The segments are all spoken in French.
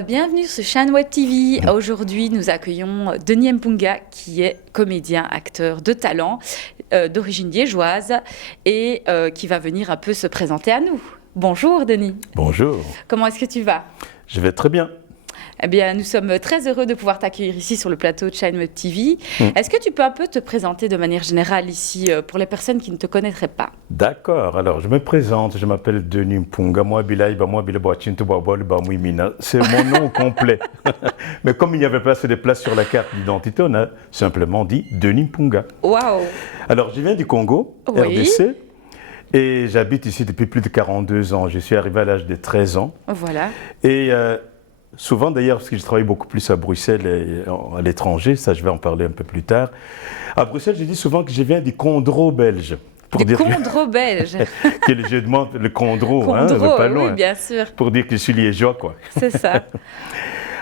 bienvenue sur Chane Web TV. Aujourd'hui, nous accueillons Denis Mpunga, qui est comédien, acteur de talent, d'origine liégeoise, et qui va venir un peu se présenter à nous. Bonjour Denis. Bonjour. Comment est-ce que tu vas? Je vais très bien. Eh bien, nous sommes très heureux de pouvoir t'accueillir ici sur le plateau de Chane Web TV. Est-ce que tu peux un peu te présenter de manière générale ici pour les personnes qui ne te connaîtraient pas? D'accord, alors je me présente, je m'appelle Denis Mpunga, c'est mon nom complet. Mais comme il n'y avait pas assez de place sur la carte d'identité, on a simplement dit Denis Mpunga. Waouh! Alors je viens du Congo, Oui. RDC, et j'habite ici depuis plus de 42 ans. Je suis arrivé à l'âge de 13 ans. Voilà. Et souvent d'ailleurs, parce que je travaille beaucoup plus à Bruxelles et à l'étranger, ça je vais en parler un peu plus tard. À Bruxelles, je dis souvent que je viens du Condro belge. Du Condro belge. Qui est le jeu de mots, le Condro, Condro, pas loin. oui, bien sûr. Pour dire que je suis liégeois, quoi. C'est ça.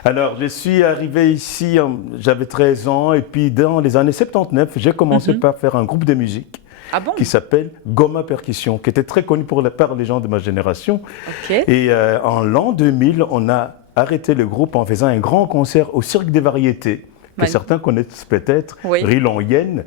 Alors, je suis arrivé ici, j'avais 13 ans, et puis dans les années 79, j'ai commencé par faire un groupe de musique. Ah bon? Qui s'appelle Goma Percussion, qui était très connu par les gens de ma génération. Ok. Et en l'an 2000, on a arrêté le groupe en faisant un grand concert au Cirque des Variétés, que certains connaissent peut-être, Oui. Rilon-Yen,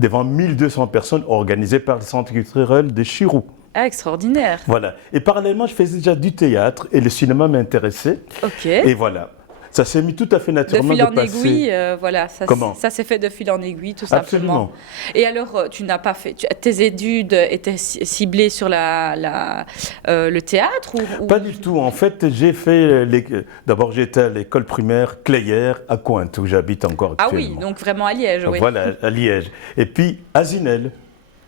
devant 1200 personnes, organisé par le Centre culturel de Chirou. Ah, extraordinaire. Voilà. Et parallèlement, je faisais déjà du théâtre et le cinéma m'intéressait. Ok. Et voilà. Ça s'est mis tout à fait De naturellement fil en passer. aiguille, voilà, Comment? ça s'est fait de fil en aiguille, tout Absolument. simplement. Et alors, tu n'as pas fait, tes études étaient ciblées sur le théâtre ou... Pas du tout. En fait, j'ai fait. D'abord, j'étais à l'école primaire Cléière à Cointe, où j'habite encore Ah actuellement. oui, donc vraiment à Liège, oui. Voilà, à Liège. Et puis à Zinel.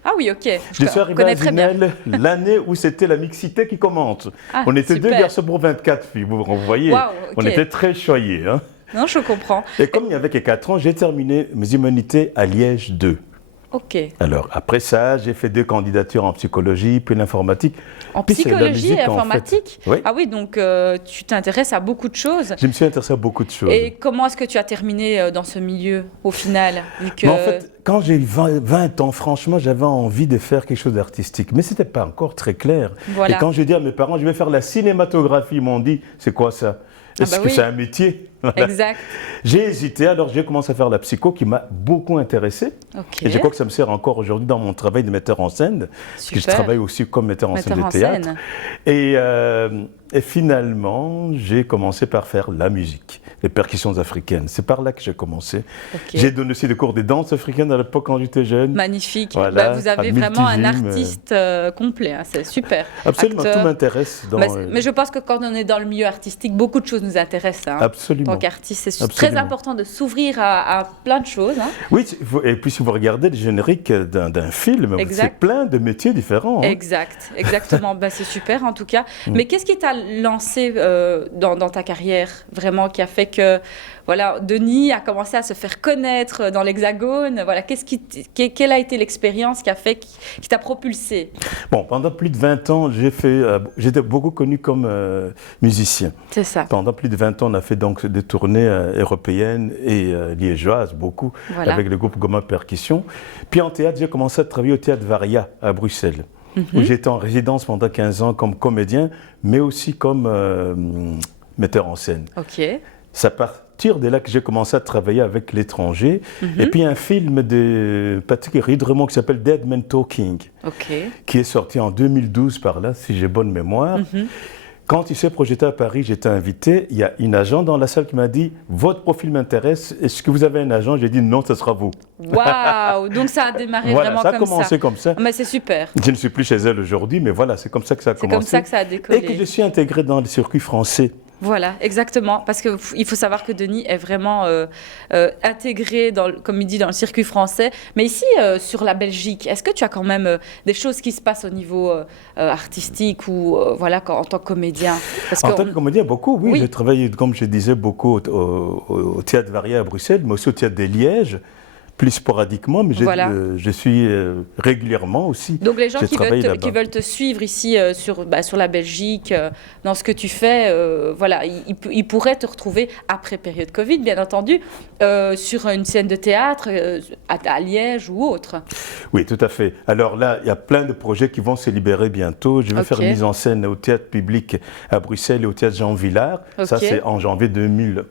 Ah oui, ok. Je suis arrivé à Zinel l'année où c'était la mixité qui commence. Ah, on était super. 2 garçons pour 24 filles, vous voyez. Wow, ok. On était très choyés. Hein. Non, je comprends. Et comme il n'y avait que 4 ans, j'ai terminé mes humanités à Liège 2. Ok. Alors, après ça, j'ai fait 2 candidatures en psychologie, puis l'informatique. En Puis c'est la psychologie musique, et en informatique? fait. Oui. Ah oui, donc tu t'intéresses à beaucoup de choses. Je me suis intéressé à beaucoup de choses. Et comment est-ce que tu as terminé dans ce milieu, au final, vu que... Mais en fait, quand j'ai eu 20 ans, franchement, j'avais envie de faire quelque chose d'artistique. Mais ce n'était pas encore très clair. Voilà. Et quand j'ai dit à mes parents, je vais faire la cinématographie, ils m'ont dit, c'est quoi ça? Est-ce que c'est un métier? Voilà. Exact. J'ai hésité, alors j'ai commencé à faire la psycho qui m'a beaucoup intéressé. Ok. Et je crois que ça me sert encore aujourd'hui dans mon travail de metteur en scène. Parce que je travaille aussi comme metteur en scène de théâtre. Et finalement, j'ai commencé par faire la musique, les percussions africaines. C'est par là que j'ai commencé. Okay. J'ai donné aussi des cours de danse africaine à l'époque quand j'étais jeune. Magnifique. Voilà, vous avez vraiment un artiste complet, hein. C'est super. Absolument, Acteur. tout m'intéresse. Mais je pense que quand on est dans le milieu artistique, beaucoup de choses nous intéressent. Hein. Absolument. En tant qu'artiste, c'est très important de s'ouvrir à plein de choses. Hein. Oui, et puis si vous regardez le générique d'un film, c'est plein de métiers différents. Hein. Exact, exactement. C'est super en tout cas. Mais qu'est-ce qui t'a lancé dans ta carrière, vraiment, qui a fait que voilà, Denis a commencé à se faire connaître dans l'Hexagone? Voilà, quelle a été l'expérience qui a fait, qui t'a propulsé? Bon, pendant plus de 20 ans, j'étais beaucoup connu comme musicien. C'est ça. Pendant plus de 20 ans, on a fait donc des tournées européennes et liégeoises, beaucoup, avec le groupe Goma Percussion. Puis en théâtre, j'ai commencé à travailler au Théâtre Varia à Bruxelles, où j'étais en résidence pendant 15 ans comme comédien, mais aussi comme metteur en scène. Ok. C'est à partir de là que j'ai commencé à travailler avec l'étranger. Et puis un film de Patrick Ridremont qui s'appelle Dead Man Talking, qui est sorti en 2012 par là, si j'ai bonne mémoire. Quand il s'est projeté à Paris, j'étais invité. Il y a une agent dans la salle qui m'a dit « Votre profil m'intéresse. Est-ce que vous avez un agent ?» J'ai dit « Non, ce sera vous. » Waouh! Donc ça a démarré vraiment comme ça. Ça a commencé comme ça. Mais c'est super. Je ne suis plus chez elle aujourd'hui, mais voilà, c'est comme ça que ça a commencé. C'est comme ça que ça a décollé. Et que je suis intégré dans le circuit français. Voilà, exactement. Parce qu'il faut savoir que Denis est vraiment intégré, comme il dit, dans le circuit français. Mais ici, sur la Belgique, est-ce que tu as quand même des choses qui se passent au niveau artistique ou voilà, en tant que comédien? En tant que comédien, beaucoup, oui. J'ai travaillé, comme je disais, beaucoup au Théâtre Varia à Bruxelles, mais aussi au Théâtre de Liège. plus sporadiquement, mais je suis régulièrement aussi. Donc les gens qui veulent te suivre ici sur la Belgique, dans ce que tu fais, voilà, ils pourraient te retrouver après période Covid, bien entendu, sur une scène de théâtre à Liège ou autre. Oui, tout à fait. Alors là, il y a plein de projets qui vont se libérer bientôt. Je vais faire une mise en scène au Théâtre Public à Bruxelles et au Théâtre Jean Villard. Ça, c'est en janvier 2022.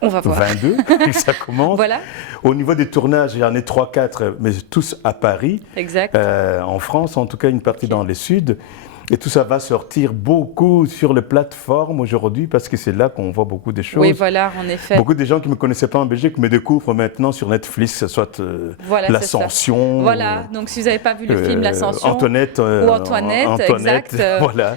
On va voir. Que ça commence. Voilà. Au niveau des tournages, il y en a 3-4, mais tous à Paris. Exact. En France, en tout cas, une partie dans les Suds. Et tout ça va sortir beaucoup sur les plateformes aujourd'hui parce que c'est là qu'on voit beaucoup de choses. Oui, voilà, en effet. Beaucoup de gens qui ne me connaissaient pas en Belgique me découvrent maintenant sur Netflix, soit L'Ascension. Voilà, donc si vous n'avez pas vu le film L'Ascension. Antoinette, exact. Voilà.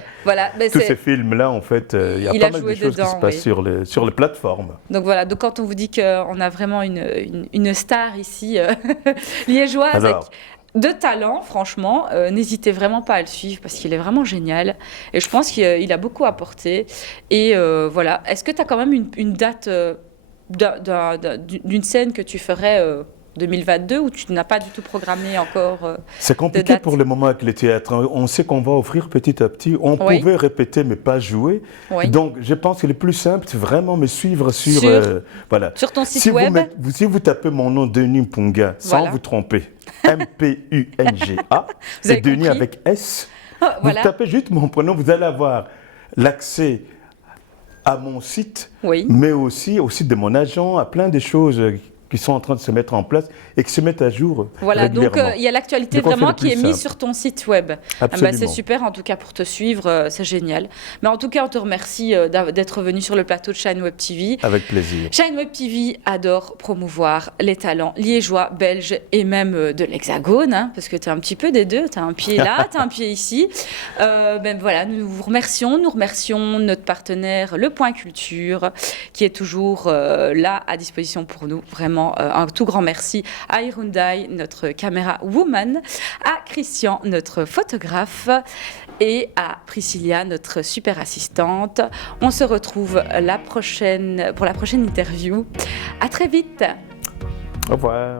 Tous ces films-là, en fait, il y a pas mal de choses qui se passent sur les plateformes. Donc voilà, donc quand on vous dit qu'on a vraiment une star ici, liégeoise, de talent, franchement, n'hésitez vraiment pas à le suivre parce qu'il est vraiment génial et je pense qu'il a beaucoup apporté. Et voilà, est-ce que tu as quand même une date d'une scène que tu ferais 2022 ou tu n'as pas du tout programmé encore C'est compliqué pour le moment avec le théâtre. On sait qu'on va offrir petit à petit. On pouvait répéter mais pas jouer. Oui. Donc je pense que le plus simple, c'est vraiment me suivre sur ton site web. Si vous tapez mon nom Denis Mpunga sans vous tromper, M-P-U-N-G-A, c'est Denis avec S. Vous tapez juste mon prénom, vous allez avoir l'accès à mon site, mais aussi au site de mon agent, à plein de choses qui sont en train de se mettre en place et qui se mettent à jour régulièrement. Donc il y a l'actualité vraiment qui est mise sur ton site web. Absolument. C'est super, en tout cas pour te suivre, c'est génial. Mais en tout cas, on te remercie d'être venu sur le plateau de Shine Web TV. Avec plaisir. Shine Web TV adore promouvoir les talents liégeois, belges et même de l'Hexagone, parce que tu es un petit peu des deux, tu as un pied là, tu as un pied ici. Voilà, nous vous remercions, notre partenaire Le Point Culture, qui est toujours là à disposition pour nous, vraiment. Un tout grand merci à Irundai, notre caméra woman, à Christian, notre photographe, et à Priscilla, notre super assistante. On se retrouve pour la prochaine interview. À très vite. Au revoir.